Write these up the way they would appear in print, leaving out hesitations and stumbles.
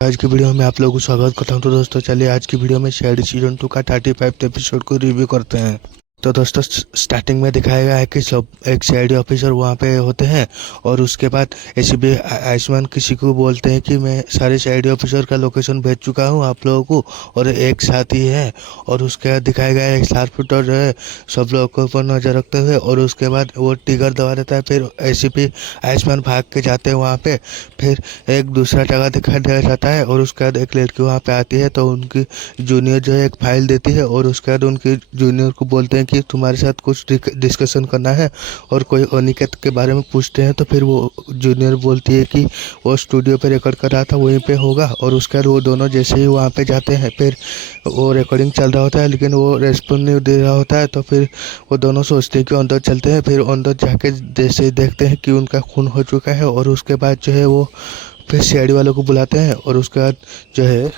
आज की वीडियो में आप लोगों को स्वागत करता हूं। तो दोस्तों चलिए आज की वीडियो में शेड सीजन 2 का 35 एपिसोड को रिव्यू करते हैं। तो दोस्तों स्टार्टिंग में दिखाया गया है कि सब एक सीआईडी ऑफिसर वहाँ पे होते हैं और उसके बाद एसीपी आयुष्मान किसी को बोलते हैं कि मैं सारे सीआईडी ऑफिसर का लोकेशन भेज चुका हूँ आप लोगों को और एक साथी है। और उसके बाद दिखाया गया है एक शार्पशूटर जो है सब लोगों के ऊपर नजर रखते हुए और उसके बाद वो टिगर दबा देता है। फिर एसीपी आयुष्मान भाग के जाते हैं वहाँ पे। फिर एक दूसरा जगह दिखा दिया जाता है और उसके बाद एक लड़की वहाँ पे आती है तो उनकी जूनियर जो है एक फाइल देती है और उसके बाद उनके जूनियर को बोलते हैं कि तुम्हारे साथ कुछ डिस्कशन करना है और कोई अनिकेत के बारे में पूछते हैं। तो फिर वो जूनियर बोलती है कि वो स्टूडियो पे रिकॉर्ड कर रहा था वहीं पे होगा। और उसके बाद वो दोनों जैसे ही वहाँ पे जाते हैं फिर वो रिकॉर्डिंग चल रहा होता है लेकिन वो रेस्पॉन्स नहीं दे रहा होता है। तो फिर वो दोनों सोचते हैं कि अंदर चलते हैं। फिर अंदर जाके जैसे ही देखते हैं कि उनका खून हो चुका है और उसके बाद जो है वो फिर सीआईडी वालों को बुलाते हैं और उसके बाद जो है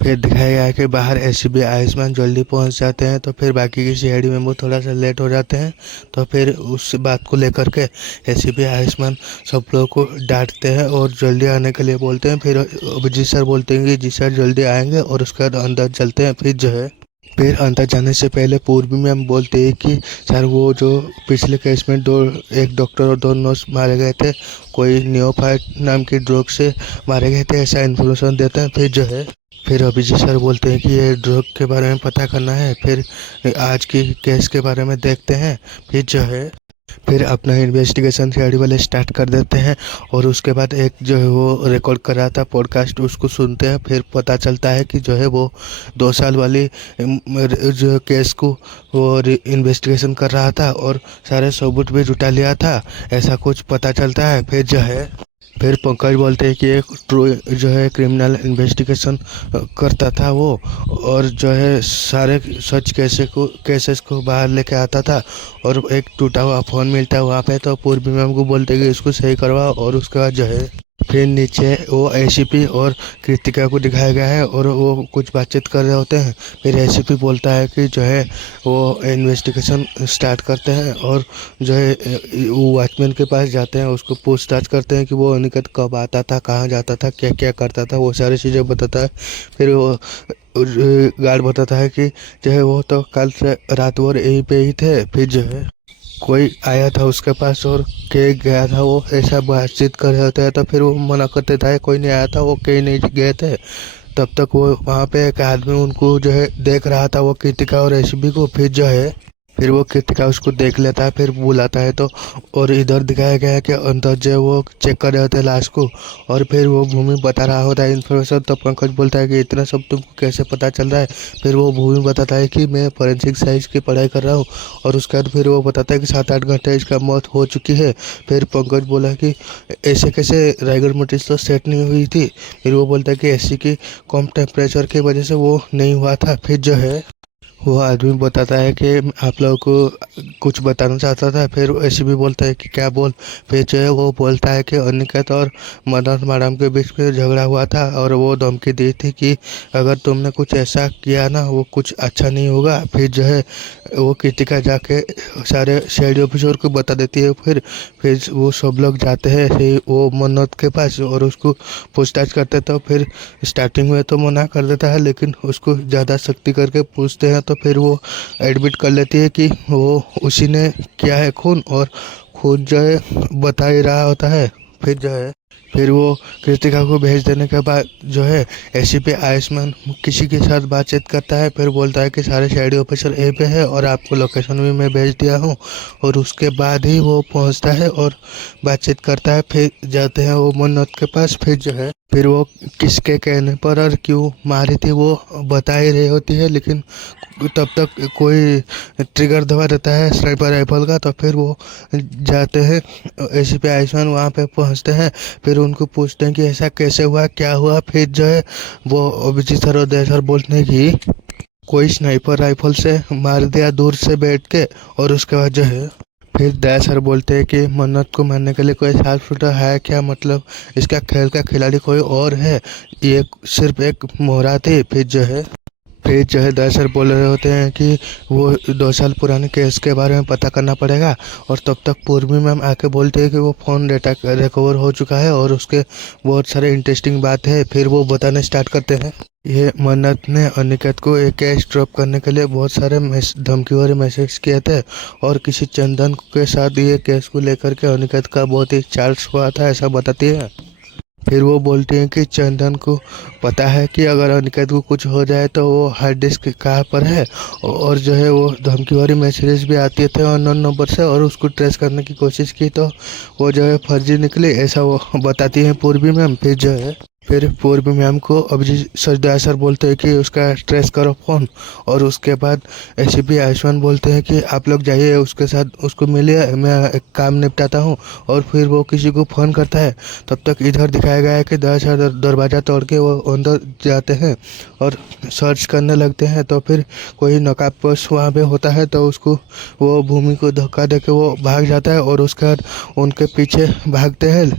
फिर दिखाया गया है कि बाहर एसीपी आयुष्मान जल्दी पहुंच जाते हैं। तो फिर बाकी के सीआईडी मेंबर थोड़ा सा लेट हो जाते हैं। तो फिर उस बात को लेकर के एसीपी आयुष्मान सब लोगों को डांटते हैं और जल्दी आने के लिए बोलते हैं। फिर अभिजीत सर बोलते हैं कि जी सर जल्दी आएंगे और उसके बाद अंदर चलते हैं। फिर अंदर जाने से पहले पूर्वी मैम बोलते हैं कि सर वो जो पिछले केस में एक डॉक्टर और 2 नर्स मारे गए थे कोई नियोफाइट नाम की ड्रग से मारे गए थे ऐसा इन्फॉर्मेशन देते हैं। फिर अभिजीत सर बोलते हैं कि ये ड्रग के बारे में पता करना है। फिर आज की केस के बारे में देखते हैं। फिर अपना इन्वेस्टिगेशन सीआईडी वाले स्टार्ट कर देते हैं और उसके बाद एक जो है वो रिकॉर्ड कर रहा था पॉडकास्ट उसको सुनते हैं। फिर पता चलता है कि जो है वो 2 साल वाली जो केस को वो इन्वेस्टिगेशन कर रहा था और सारे सबूत भी जुटा लिया था ऐसा कुछ पता चलता है। फिर पंकज बोलते हैं कि एक ट्रू जो है क्रिमिनल इन्वेस्टिगेशन करता था वो और जो है सारे सच केसेस को बाहर लेके आता था और एक टूटा हुआ फ़ोन मिलता है वहाँ पे। तो पूर्वी मैम को बोलते हैं कि इसको सही करवाओ और उसके बाद जो है फिर नीचे वो एसीपी और कृतिका को दिखाया गया है और वो कुछ बातचीत कर रहे होते हैं। फिर एसीपी बोलता है कि जो है वो इन्वेस्टिगेशन स्टार्ट करते हैं और जो है वो वॉचमैन के पास जाते हैं उसको पूछताछ करते हैं कि वो अनिकेत कब आता था कहाँ जाता था क्या क्या करता था वो सारी चीज़ें बताता है। फिर वो गार्ड बताता है कि जो है वो तो कल से रात भर यहीं पे ही थे। फिर जो है कोई आया था उसके पास और के गया था वो ऐसा बातचीत कर रहे होते हैं। तो फिर वो मना करते थे कोई नहीं आया था वो कहीं नहीं गए थे। तब तक वो वहाँ पे एक आदमी उनको जो है देख रहा था वो कृतिका और एसीबी को। फिर वो कृतिका उसको देख लेता है फिर बुलाता है। तो और इधर दिखाया गया है कि अंदर जो है वो चेक कर रहे होते हैं लाश को और फिर वो भूमि बता रहा होता है इन्फॉर्मेशन। तो पंकज बोलता है कि इतना सब तुमको कैसे पता चल रहा है। फिर वो भूमि बताता है कि मैं फॉरेंसिक साइंस की पढ़ाई कर रहा हूँ और उसके बाद फिर वो बताता है कि 7-8 घंटे इसका मौत हो चुकी है। फिर पंकज बोला कि ऐसे कैसे रायगढ़ मोटिस तो सेट नहीं हुई थी। फिर वो बोलता है कि एसी की कम टेम्परेचर की वजह से वो नहीं हुआ था। फिर जो है वो आदमी बताता है कि आप लोगों को कुछ बताना चाहता था। फिर ऐसे भी बोलता है कि क्या बोल। फिर जो है वो बोलता है कि अनिकेत और मदन मैडम के बीच में झगड़ा हुआ था और वो धमकी दी थी कि अगर तुमने कुछ ऐसा किया ना वो कुछ अच्छा नहीं होगा। फिर जो है वो कृतिका जाके सारे सीआईडी ऑफिसर को बता देती है। फिर वो सब लोग जाते हैं वो मन्नत के पास और उसको पूछताछ करते। तो फिर स्टार्टिंग में तो मना कर देता है लेकिन उसको ज़्यादा सख्ती करके पूछते हैं तो फिर वो एडमिट कर लेती है कि वो उसी ने किया है खून और खून जो है बता ही रहा होता है। फिर वो कृतिका को भेज देने के बाद जो है एसीपी आयुष्मान किसी के साथ बातचीत करता है। फिर बोलता है कि सारे सीआईडी ऑफिसर ए पे है और आपको लोकेशन भी मैं भेज दिया हूँ। और उसके बाद ही वो पहुँचता है और बातचीत करता है। फिर जाते हैं वो मन्नत के पास। फिर वो किसके कहने पर और क्यों मारी थी वो बता ही रही होती है लेकिन तब तक कोई ट्रिगर दबा देता है स्नाइपर राइफल का। तो फिर वो जाते हैं एसीपी आयुष्मान वहाँ पे पहुँचते हैं। फिर उनको पूछते हैं कि ऐसा कैसे हुआ क्या हुआ। फिर जो है वो अभिजीत सर और दया सर बोलते हैं कि कोई स्नाइपर राइफल से मार दिया दूर से बैठ के। और उसके बाद जो है फिर दया सर बोलते हैं कि मन्नत को मारने के लिए कोई साफ शूटर है क्या, मतलब इसका खेल का खिलाड़ी कोई और है, ये सिर्फ एक मोहरा थी। फिर जो है फिर जो है दया सर बोल रहे होते हैं कि वो 2 साल पुराने केस के बारे में पता करना पड़ेगा। और तब तक पूर्वी मैम आके बोलते हैं कि वो फ़ोन डेटा रिकवर हो चुका है और उसके बहुत सारे इंटरेस्टिंग बात है। फिर वो बताने स्टार्ट करते हैं। ये मन्नत ने अनिकेत को एक कैश ड्रॉप करने के लिए बहुत सारे धमकी वाले मैसेज किए थे और किसी चंदन के साथ ये केस को लेकर के अनिकेत का बहुत ही चार्ज हुआ था, ऐसा बताती है। फिर वो बोलती हैं कि चंदन को पता है कि अगर अनिकेत को कुछ हो जाए तो वो हार्ड डिस्क कहाँ पर है। और जो है वो धमकी वाली मैसेजेस भी आती थे अननोन नंबर से और उसको ट्रेस करने की कोशिश की तो वो जो है फर्जी निकली, ऐसा वो बताती हैं पूर्वी मैम। फिर पूर्वी मैम को अभिजीत सर सर बोलते हैं कि उसका ट्रेस करो फ़ोन। और उसके बाद एसीपी आयुष्मान बोलते हैं कि आप लोग जाइए उसके साथ, उसको मिलिए, मैं एक काम निपटाता हूँ। और फिर वो किसी को फ़ोन करता है। तब तक इधर दिखाया गया है कि दरअसल दरवाज़ा तोड़ के वो अंदर जाते हैं और सर्च करने लगते हैं। तो फिर कोई नकाबपोश वहाँ पे होता है तो उसको वो भूमि को धक्का देके वो भाग जाता है और उसके बाद उनके पीछे भागते हैं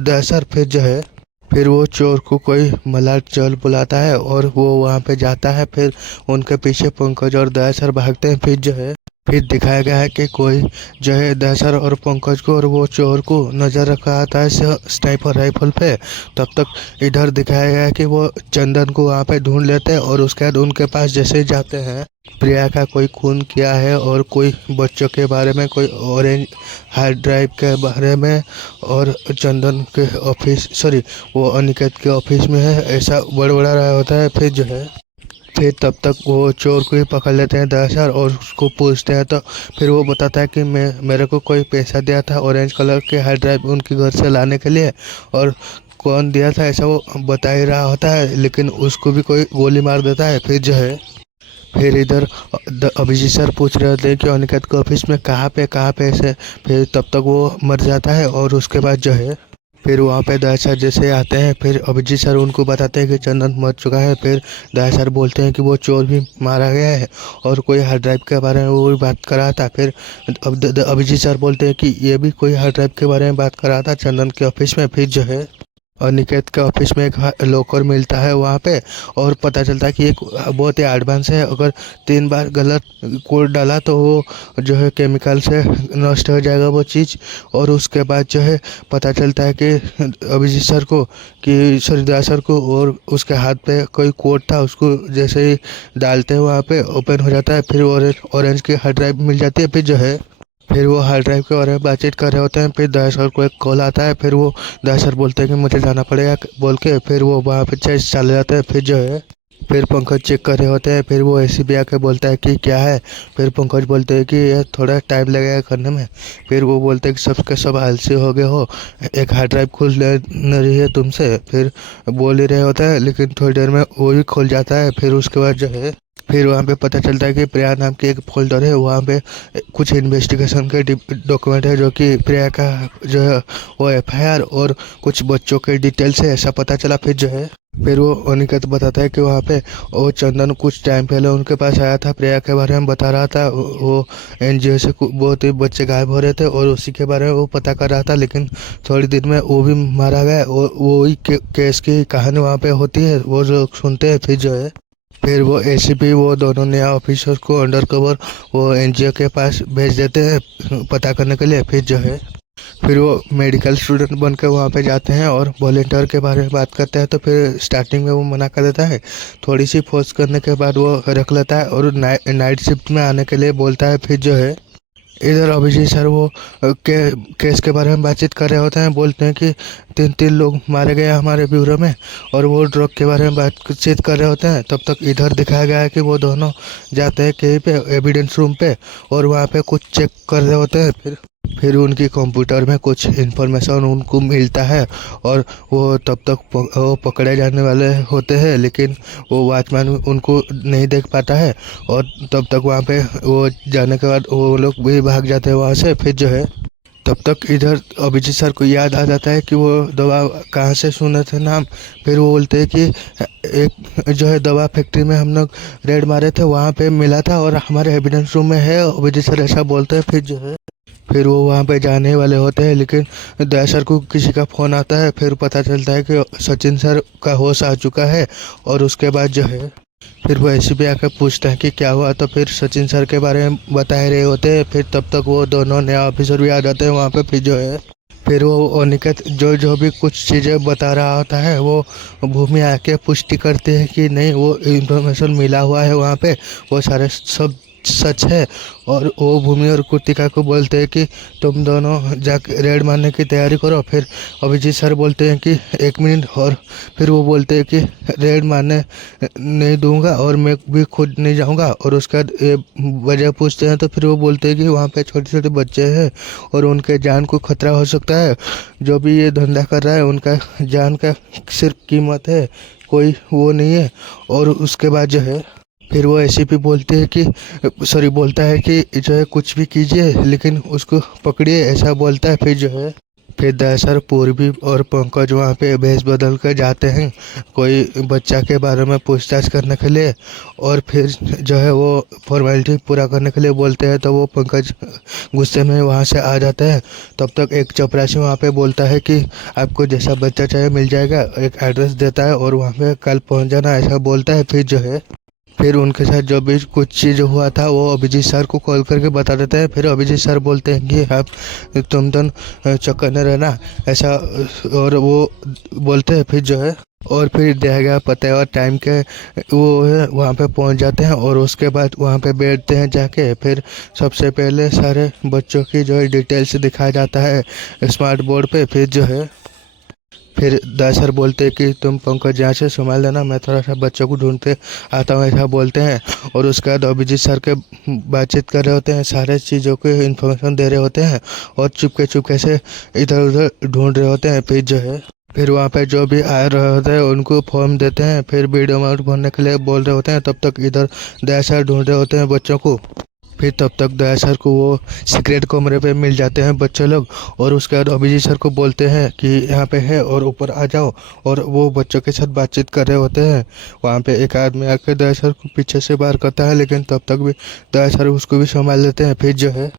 दरअसल। फिर वो चोर को कोई मलाट चल बुलाता है और वो वहाँ पे जाता है। फिर उनके पीछे पंकज और दयासर भागते हैं। फिर दिखाया गया है कि कोई जो है दयासर और पंकज को और वो चोर को नज़र रखा आता है स्नाइपर राइफल पे। तब तक इधर दिखाया गया है कि वो चंदन को वहाँ पे ढूंढ लेते हैं और उसके बाद उनके पास जैसे ही जाते हैं प्रिया का कोई खून किया है और कोई बच्चों के बारे में, कोई ऑरेंज हार्ड ड्राइव के बारे में और चंदन के वो अनिकेत के ऑफिस में है, ऐसा बड़बड़ा रहा होता है। फिर तब तक वो चोर को ही पकड़ लेते हैं दरअसल और उसको पूछते हैं तो फिर वो बताता है कि मेरे को कोई पैसा दिया था ऑरेंज कलर के हार्ड ड्राइव उनके घर से लाने के लिए और कौन दिया था ऐसा वो बता ही रहा होता है, लेकिन उसको भी कोई गोली मार देता है। फिर इधर अभिजीत सर पूछ रहे होते हैं कि अनिकेत के ऑफिस में कहाँ पे ऐसे। फिर तब तक वो मर जाता है और उसके बाद फिर वहाँ पे दया सर जैसे आते हैं फिर अभिजीत सर उनको बताते हैं कि चंदन मर चुका है। फिर दया सर बोलते हैं कि वो चोर भी मारा गया है और कोई हार्ड ड्राइव के बारे में वो भी बात कर रहा था। फिर अभिजीत सर बोलते हैं कि ये भी कोई हार्ड ड्राइव के बारे में बात कर रहा था चंदन के ऑफिस में। अनिकेत के ऑफिस में एक लॉकर मिलता है वहाँ पे और पता चलता है कि एक बहुत ही एडवांस है, अगर 3 बार गलत कोड डाला तो वो जो है केमिकल से नष्ट हो जाएगा वो चीज़। और उसके बाद पता चलता है कि अभिजीत सर को कि सरिदा सर को और उसके हाथ पे कोई कोड था, उसको जैसे ही डालते हैं वहाँ पे ओपन हो जाता है। फिर ऑरेंज की हार्ड ड्राइव मिल जाती है। फिर वो हार्ड ड्राइव के बारे में बातचीत कर रहे होते हैं। फिर दया सर को एक कॉल आता है। फिर वो दया सर बोलते हैं कि मुझे जाना पड़ेगा बोल के फिर वो वहाँ पे चले जाते हैं। फिर पंकज चेक कर रहे होते हैं। फिर वो एसीपी आके बोलता है कि क्या है। फिर पंकज बोलते हैं कि ये थोड़ा टाइम लगेगा करने में। फिर वो बोलते हैं कि सबके सब आलसी हो गए हो, एक हार्ड ड्राइव खुल ले रही है तुमसे। फिर बोल ही रहे होता है लेकिन थोड़ी देर में वो भी खुल जाता है। फिर उसके बाद फिर वहाँ पे पता चलता है कि प्रिया नाम की एक फोल्डर है, वहाँ पे कुछ इन्वेस्टिगेशन के डॉक्यूमेंट है जो कि प्रिया का जो है वो एफआईआर और कुछ बच्चों के डिटेल्स है, ऐसा पता चला। फिर वो अनिकेत बताता है कि वहाँ पे वो चंदन कुछ टाइम पहले उनके पास आया था, प्रिया के बारे में बता रहा था। वो एनजीओ से बहुत ही बच्चे गायब हो रहे थे और उसी के बारे में वो पता कर रहा था, लेकिन थोड़ी देर में वो भी मारा गया। वो ही केस की कहानी वहाँ पे होती है, वो लोग सुनते हैं। फिर वो एसीपी वो दोनों नया ऑफिसर को अंडर कवर वो एनजीओ के पास भेज देते हैं पता करने के लिए। फिर वो मेडिकल स्टूडेंट बन के वहाँ पे जाते हैं और वॉलेंटियर के बारे में बात करते हैं। तो फिर स्टार्टिंग में वो मना कर देता है, थोड़ी सी फोर्स करने के बाद वो रख लेता है और नाइट शिफ्ट में आने के लिए बोलता है। इधर अभिजीत सर वो केस के बारे में बातचीत कर रहे होते हैं, बोलते हैं कि 3 लोग मारे गए हमारे ब्यूरो में और वो ड्रग के बारे में बातचीत कर रहे होते हैं। तब तक इधर दिखाया गया है कि वो दोनों जाते हैं कहीं पे एविडेंस रूम पे और वहाँ पे कुछ चेक कर रहे होते हैं। फिर उनकी कंप्यूटर में कुछ इन्फॉर्मेशन उनको मिलता है और वो तब तक वो पकड़े जाने वाले होते हैं, लेकिन वो वॉचमैन उनको नहीं देख पाता है और तब तक वहाँ पे वो जाने के बाद वो लोग भी भाग जाते हैं वहाँ से। तब तक इधर अभिजीत सर को याद आ जाता है कि वो दवा कहाँ से सुने थे नाम। फिर वो बोलते हैं कि एक जो है दवा फैक्ट्री में हम लोग रेड मारे थे, वहाँ पे मिला था और हमारे एविडेंस रूम में है, अभिजीत सर ऐसा बोलते हैं। फिर वो वहाँ पे जाने वाले होते हैं, लेकिन दया सर को किसी का फ़ोन आता है। फिर पता चलता है कि सचिन सर का होश आ चुका है और उसके बाद फिर वो एसीपी आकर पूछते हैं कि क्या हुआ, तो फिर सचिन सर के बारे में बता ही रहे होते हैं। फिर तब तक वो दोनों नया ऑफिसर भी आ जाते हैं वहाँ पे। फिर जो है फिर वो अनिकेत जो जो भी कुछ चीज़ें बता रहा होता है वो भूमि आके पुष्टि करती है कि नहीं, वो इन्फॉर्मेशन मिला हुआ है वहाँ पे, वो सारे सब सच है। और वो भूमि और कृतिका को बोलते हैं कि तुम दोनों जाके रेड मारने की तैयारी करो। फिर अभिजीत सर बोलते हैं कि 1 मिनट, और फिर वो बोलते हैं कि रेड मारने नहीं दूंगा और मैं भी खुद नहीं जाऊंगा। और उसके बाद ये वजह पूछते हैं तो फिर वो बोलते हैं कि वहाँ पे छोटे छोटे बच्चे हैं और उनके जान को खतरा हो सकता है। जो भी ये धंधा कर रहा है उनका जान का सिर्फ कीमत है, कोई वो नहीं है। और उसके बाद जो है फिर वो एसीपी बोलते हैं कि बोलता है कि जो है कुछ भी कीजिए लेकिन उसको पकड़िए, ऐसा बोलता है। फिर जो है फिर दशर, पूर्वी और पंकज वहाँ पे भेष बदल कर जाते हैं कोई बच्चा के बारे में पूछताछ करने के लिए। और फिर जो है वो फॉर्मेलिटी पूरा करने के लिए बोलते हैं, तो वो पंकज गुस्से में वहाँ से आ जाता है। तब तक एक चपरासी वहाँ पे बोलता है कि आपको जैसा बच्चा चाहिए मिल जाएगा, एक एड्रेस देता है और वहाँ पे कल पहुँच जाना, ऐसा बोलता है। फिर जो है फिर उनके साथ जो भी कुछ चीज़ हुआ था वो अभिजीत सर को कॉल करके बता देते हैं। फिर अभिजीत सर बोलते हैं कि आप तुम दोनों चौकन्ने रहना, ऐसा। और वो बोलते हैं फिर जो है और फिर दिया गया पते और टाइम के वो है वहाँ पे पहुँच जाते हैं। और उसके बाद वहाँ पे बैठते हैं जाके। फिर सबसे पहले सारे बच्चों की जो है डिटेल्स दिखाया जाता है स्मार्ट बोर्ड पे। फिर जो है फिर दासर बोलते हैं कि तुम पंकज यहाँ से संभाल लेना, मैं थोड़ा सा बच्चों को ढूंढते आता हूँ, ऐसा बोलते हैं। और उसके बाद अभिजीत सर के बातचीत कर रहे होते हैं, सारे चीज़ों के इन्फॉर्मेशन दे रहे होते हैं और चुपके चुपके से इधर उधर ढूंढ रहे होते हैं। फिर जो है फिर वहाँ पे जो भी आ रहे होते हैं उनको फॉर्म देते हैं, फिर वीडियो में भरने के लिए बोल रहे होते हैं। तब तक इधर दयासर ढूंढ रहे होते हैं बच्चों को। फिर तब तक दया सर को वो सीक्रेट कमरे पे मिल जाते हैं बच्चे लोग। और उसके बाद अभिजीत सर को बोलते हैं कि यहाँ पे है और ऊपर आ जाओ। और वो बच्चों के साथ बातचीत कर रहे होते हैं। वहाँ पे एक आदमी आकर दया सर को पीछे से बाहर करता है, लेकिन तब तक भी दया सर उसको भी संभाल लेते हैं। फिर जो है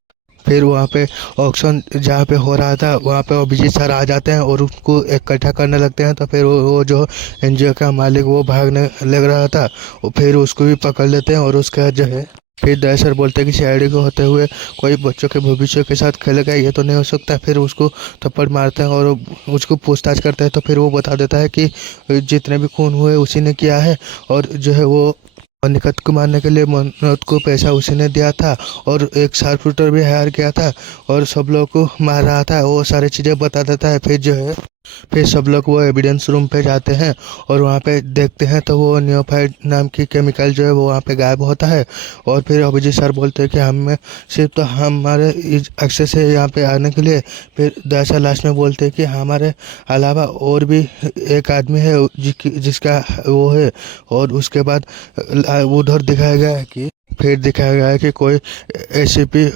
फिर वहाँ पे ऑक्शन जहाँ पे हो रहा था वहाँ पे अभिजीत सर आ जाते हैं और उसको इकट्ठा करने लगते हैं। तो फिर वो जो एनजीओ का मालिक वो भागने लग रहा था, फिर उसको भी पकड़ लेते हैं। और उसके बाद जो है फिर दया सर बोलते हैं कि सीआईडी को होते हुए कोई बच्चों के भविष्य के साथ खेलेगा, ये तो नहीं हो सकता। फिर उसको थप्पड़ मारते हैं और उसको पूछताछ करते हैं। तो फिर वो बता देता है कि जितने भी खून हुए उसी ने किया है। और जो है वो अनिकेत को मारने के लिए मनोज को पैसा उसी ने दिया था और एक शार्पशूटर भी हायर किया था और सब लोग को मार रहा था, वो सारी चीज़ें बता देता है। फिर जो है फिर सब लोग वो एविडेंस रूम पे जाते हैं और वहाँ पे देखते हैं तो वो नियोफाइड नाम की केमिकल जो है वो वहाँ पे गायब होता है। और फिर अभिजीत सर बोलते हैं कि हमें सिर्फ तो हमारे एक्सेस है यहाँ पे आने के लिए। फिर दशा लास्ट में बोलते हैं कि हमारे अलावा और भी एक आदमी है जिसका वो है। और उसके बाद उधर दिखाया गया है कि फिर दिखाया गया है कि कोई एसीपी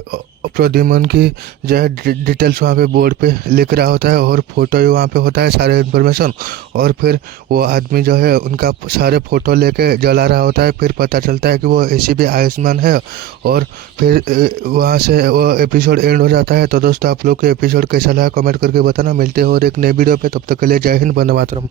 प्रद्युमन की जो है डिटेल्स वहाँ पे बोर्ड पे लिख रहा होता है और फोटो भी वहाँ पे होता है, सारे इन्फॉर्मेशन। और फिर वो आदमी जो है उनका सारे फोटो लेके जला रहा होता है। फिर पता चलता है कि वो एसीपी आयुष्मान है। और फिर वहाँ से वो एपिसोड एंड हो जाता है। तो दोस्तों आप लोग को एपिसोड कैसा लगा कमेंट करके बताना। मिलते हैं और एक नए वीडियो पे, तब तक के लिए जय हिंद, वंदे मातरम।